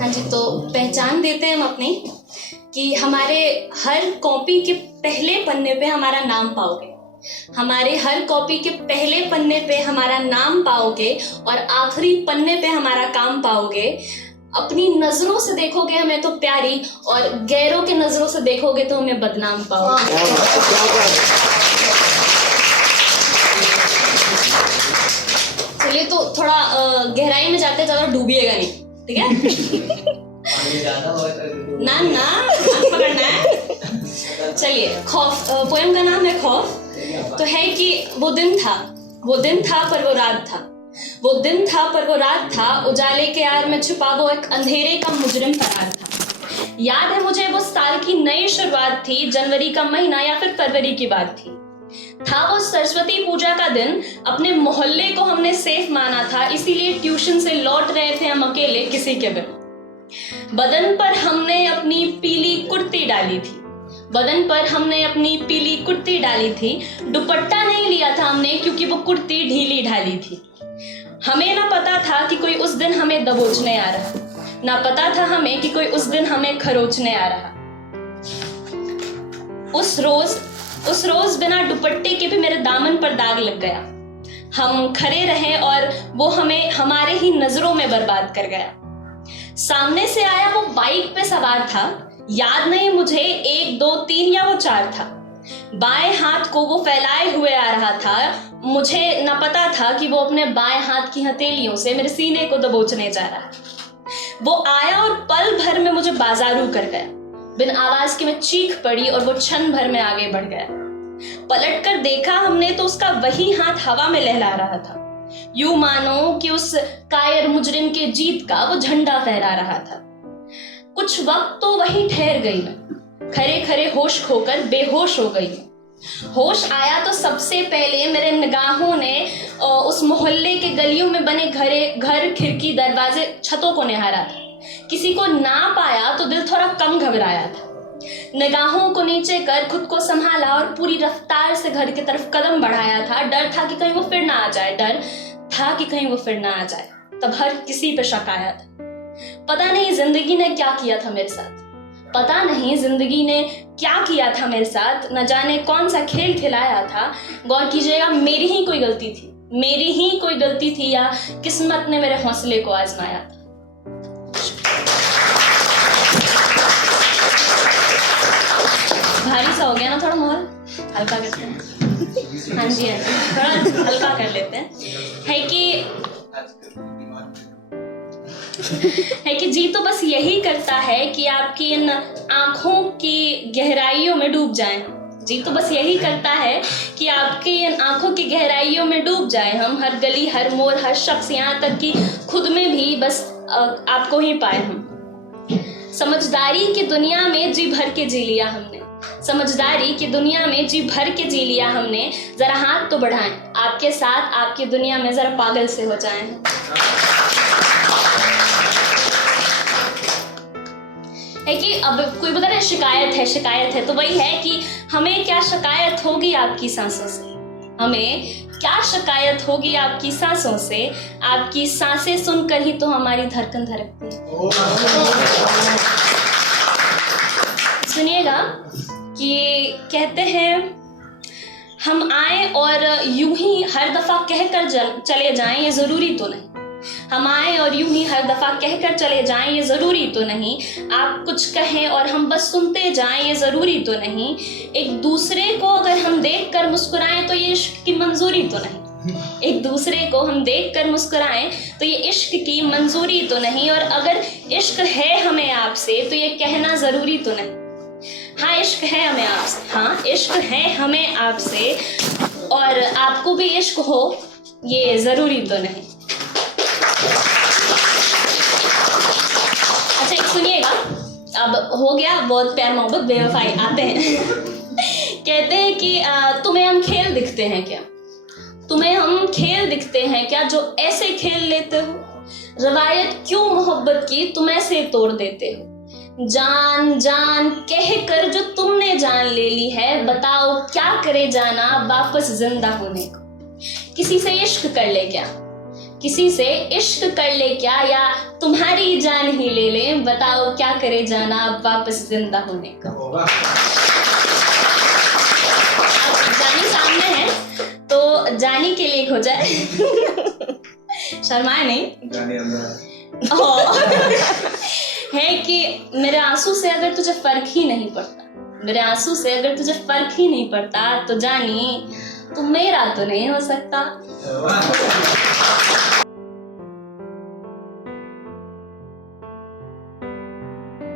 हाँ जी, तो पहचान देते हैं हम अपनी कि हमारे हर कॉपी के पहले पन्ने पे हमारा नाम पाओगे, हमारे हर कॉपी के पहले पन्ने पे हमारा नाम पाओगे और आखिरी पन्ने पे हमारा काम पाओगे। अपनी नजरों से देखोगे हमें तो प्यारी, और गैरों के नजरों से देखोगे तो हमें बदनाम पाओगे। चलिए, तो थोड़ा गहराई में जाते ज्यादा डूबिएगा नहीं, ठीक है? ना ना, हाथ पकड़ना है। चलिए, खौफ, पोएम का नाम है खौफ। तो है कि वो दिन था पर वो रात था, वो दिन था पर वो रात था, उजाले के आड़ में छुपा वो एक अंधेरे का मुजरिम फरार था। याद है मुझे वो साल की नई शुरुआत थी, जनवरी का महीना या फिर फरवरी की बात थी। था वो सरस्वती पूजा का दिन, अपने मोहल्ले को हमने सेफ माना था, इसीलिए ट्यूशन से लौट रहे थे हम अकेले किसी के बिन। बदन पर हमने अपनी पीली कुर्ती डाली थी, बदन पर हमने अपनी पीली कुर्ती डाली थी, दुपट्टा नहीं लिया था हमने क्योंकि वो कुर्ती ढीली ढाली थी। हमें ना पता था कि कोई उस दिन हमें दबोचने आ रहा, ना पता था हमें कि कोई उस दिन हमें खरोचने आ रहा। उस रोज बिना दुपट्टे के भी मेरे दामन पर दाग लग गया। हम खड़े रहे और वो हमें हमारे ही नजरों में बर्बाद कर गया। सामने से आया वो बाइक पे सवार था, याद नहीं मुझे 1 2 3 या वो 4 था। बाएं हाथ को वो फैलाए हुए आ रहा था, मुझे न पता था कि वो अपने बाएं हाथ की हथेलियों से मेरे सीने को दबोचने जा रहा है। वो आया और पल भर में मुझे बाजारू कर गया। बिन आवाज के मैं चीख पड़ी और वो क्षण भर में आगे बढ़ गया। पलट कर देखा हमने तो उसका वही हाथ हवा में लहरा रहा था, यूं मानो कि उस कायर मुजरिम के जीत का वो झंडा फहरा रहा था। कुछ वक्त तो वहीं ठहर गई मैं, खरे खरे होश खोकर बेहोश हो गई मैं। होश आया तो सबसे पहले मेरे निगाहों ने उस मोहल्ले के गलियों में बने घर खिड़की दरवाजे छतों को निहारा था। किसी को ना पाया तो दिल थोड़ा कम घबराया था। निगाहों को नीचे कर खुद को संभाला और पूरी रफ्तार से घर की तरफ कदम बढ़ाया था। डर था कि कहीं वो फिर ना आ जाए, डर था कि कहीं वो फिर ना आ जाए। तब हर किसी पे शक आया था। पता नहीं जिंदगी ने क्या किया था मेरे साथ, पता नहीं जिंदगी ने क्या किया था मेरे साथ, न जाने कौन सा खेल खिलाया था। गौर कीजिएगा, मेरी ही कोई गलती थी, मेरी ही कोई गलती थी या किस्मत ने मेरे हौसले को आजमाया था। भारी सा हो गया ना थोड़ा माहौल, हल्का करते हैं। हाँ जी, थोड़ा हल्का कर लेते हैं। है कि जी तो बस यही करता है कि आपकी इन आंखों की गहराइयों में डूब जाएं। जी तो बस यही करता है कि आपकी इन आंखों की गहराइयों में डूब जाएं हम। हर गली, हर मोड़, हर शख्स, यहाँ तक कि खुद में भी बस आपको ही पाए हम। समझदारी की दुनिया में जी भर के जी लिया हमने, समझदारी की दुनिया में जी भर के जी लिया हमने। जरा हाथ तो बढ़ाएं, आपके साथ आपकी दुनिया में जरा पागल से हो जाएं। है कि अब कोई बता रहा है शिकायत है, तो वही है कि हमें क्या शिकायत होगी आपकी सांसों से, हमें क्या शिकायत होगी आपकी सांसों से। आपकी सांसें सुनकर ही तो हमारी धड़कन धड़कती है। सुनिएगा कि कहते हैं हम आए और यूं ही हर दफा कहकर चले जाएं, ये जरूरी तो नहीं। हम आए और यूं ही हर दफा कहकर चले जाएं, ये जरूरी तो नहीं। आप कुछ कहें और हम बस सुनते जाएं, ये जरूरी तो नहीं। एक दूसरे को अगर हम देखकर मुस्कुराएं तो ये इश्क की मंजूरी तो नहीं। एक दूसरे को हम देखकर मुस्कुराएं तो ये इश्क की मंजूरी तो नहीं। और अगर इश्क है हमें आपसे तो ये कहना जरूरी तो नहीं। हाँ, इश्क है हमें आपसे, हाँ इश्क है हमें आपसे, और आपको भी इश्क हो ये जरूरी तो नहीं। अच्छा, एक सुनिएगा, अब हो गया बहुत प्यार मोहब्बत, बेवफाई। आते हैं कहते हैं कि तुम्हें हम खेल दिखते हैं क्या, तुम्हें हम खेल दिखते हैं क्या, जो ऐसे खेल लेते हो। रवायत क्यों मोहब्बत की तुम ऐसे तोड़ देते हो। जान जान कह कर जो तुमने जान ले ली है, बताओ क्या करे जाना वापस जिंदा होने को। किसी से इश्क कर ले क्या, किसी से इश्क कर ले क्या, या तुम्हारी जान ही ले ले, बताओ क्या करे जाना अब वापस जिंदा होने को। अब जानी सामने है तो जानी के लिए हो जाए। शर्माए नहीं, जानी है कि मेरे आंसू से अगर तुझे फर्क ही नहीं पड़ता, मेरे आंसू से अगर तुझे फर्क ही नहीं पड़ता, तो जानी तू मेरा तो नहीं हो सकता।